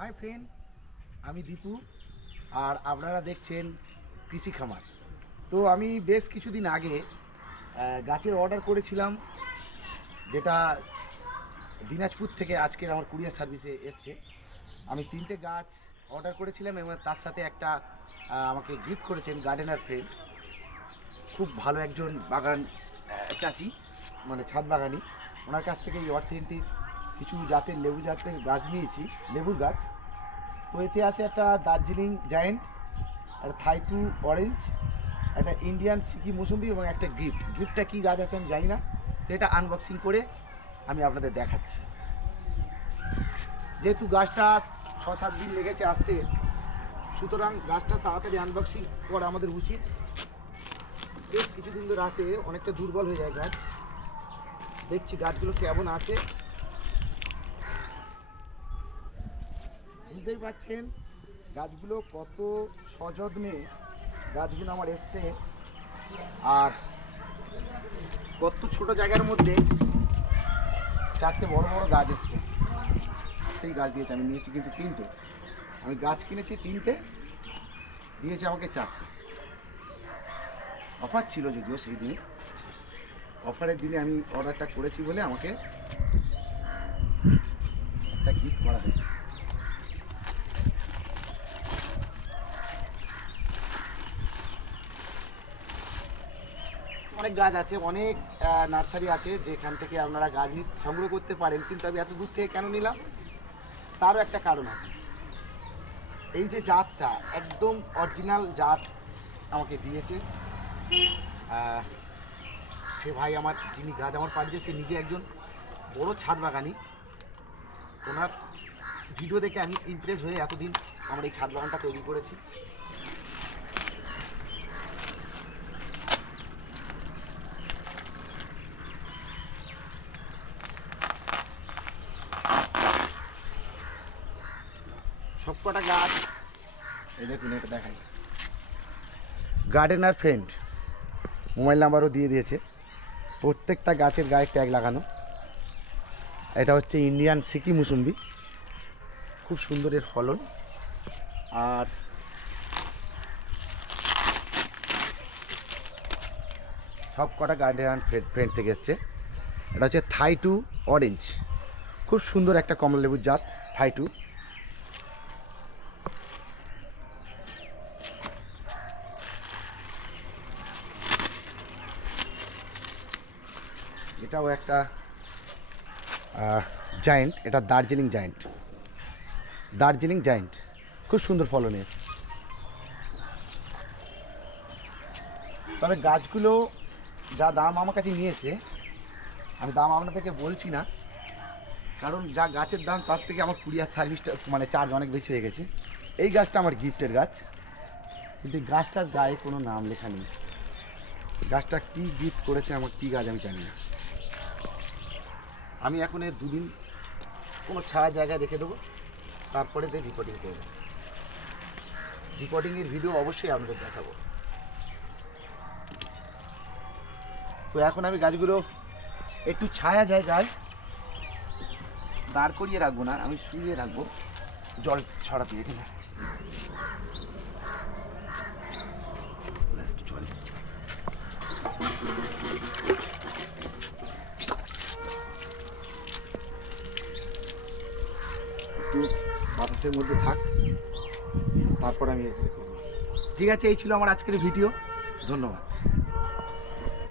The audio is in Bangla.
হাই ফ্রেন্ড আমি দীপু, আর আপনারা দেখছেন কৃষি খামার। তো আমি বেশ কিছুদিন আগে গাছের অর্ডার করেছিলাম, যেটা দিনাজপুর থেকে আজকের আমার কুরিয়ার সার্ভিসে এসছে। আমি তিনটে গাছ অর্ডার করেছিলাম এবং তার সাথে একটা আমাকে গিফট করেছেন গার্ডেনার ফ্রেন্ড খুব ভালো একজন বাগান চাষি মানে ছাদ বাগানি। ওনার কাছ থেকে এই অথেন্টিক কিছু জাতের লেবু জাতের গাছ নিয়েছি, লেবুর গাছ। তো এতে আছে একটা দার্জিলিং জায়েন্ট, একটা থাই টু অরেঞ্জ, একটা ইন্ডিয়ান সিকি মৌসুম্বি এবং একটা গিফট। গিফটটা কী গাছ আছে আমি জানি না। তো এটা আনবক্সিং করে আমি আপনাদের দেখাচ্ছি। যেহেতু গাছটা ছ, সাত দিন লেগেছে আসতে, সুতরাং গাছটা তাড়াতাড়ি আনবক্সিং করা আমাদের উচিত। বেশ কিছুদিন ধরে আসে, অনেকটা দুর্বল হয়ে যায় গাছ। দেখছি গাছগুলো কেমন আছে। বুঝতেই পাচ্ছেন গাছগুলো কত সযত্নে গাছগুলো আমার এসছে। আর কত ছোট জায়গার মধ্যে চারটে বড় বড় গাছ এসছে। সেই গাছ দিয়েছে, আমি নিয়েছি কিন্তু তিনটে। আমি গাছ কিনেছি তিনটে, দিয়েছে আমাকে চারটে। অফার ছিল যদিও সেই দিনে। অফারের দিনে আমি অর্ডারটা করেছি বলে আমাকে একটা গিফট করা হয়েছে। অনেক গাছ আছে, অনেক নার্সারি আছে যেখান থেকে আপনারা গাছ সংগ্রহ করতে পারেন। কিন্তু আমি এত দূর থেকে কেন নিলাম? তারও একটা কারণ আছে। এই যে জাতটা, একদম অরিজিনাল জাত আমাকে দিয়েছে। সে ভাই আমার, যিনি গাছ আমার পাঠিয়েছে সে নিজে একজন বড় ছাদ বাগানি। ওনার ভিডিও দেখে আমি ইমপ্রেস হয়ে এতদিন আমার এই ছাদ বাগানটা তৈরি করেছি। সবকটা গাছ। এই দেখুন এটা দেখাই। গার্ডেনার ফ্রেন্ড মোবাইল নাম্বারও দিয়ে দিয়েছে। প্রত্যেকটা গাছের গায়ে ট্যাগ লাগানো। এটা হচ্ছে ইন্ডিয়ান সিকি মুসুম্বি। খুব সুন্দরের ফলন। আর সব কটা গার্ডেনার ফ্রেন্ড থেকে এসছে। এটা হচ্ছে থাই টু অরেঞ্জ খুব সুন্দর একটা কমলা লেবুর জাত থাই টু এটাও একটা জায়েন্ট এটা দার্জিলিং জায়েন্ট দার্জিলিং জায়েন্ট খুব সুন্দর ফলনের তবে গাছগুলো যা দাম আমার কাছে নিয়েছে, আমি দাম আপনাদেরকে বলছি না, কারণ যা গাছের দাম তার থেকে আমার কুরিয়ার সার্ভিসটা মানে চার্জ অনেক বেশি হয়ে গেছে। এই গাছটা আমার গিফটের গাছ। কিন্তু গাছটার গায়ে কোনো নাম লেখা নেই। গাছটা কী গিফট করেছে আমার কী গাছ আমি জানি না। আমি এখন এর দুদিন কোনো ছায়া জায়গায় রেখে দেবো, তারপরে দিয়ে রিপোর্টিং করব। রিপোর্টিংয়ের ভিডিও অবশ্যই আপনাদের দেখাবো। তো এখন আমি গাছগুলো একটু ছায়া জায়গায় দাঁড় করিয়ে রাখব না, আমি শুয়ে রাখব, জল ছড়াতে এখানে বাতাসের মধ্যে থাক। তারপর আমি ঠিক আছে এই ছিল আমার আজকের ভিডিও ধন্যবাদ।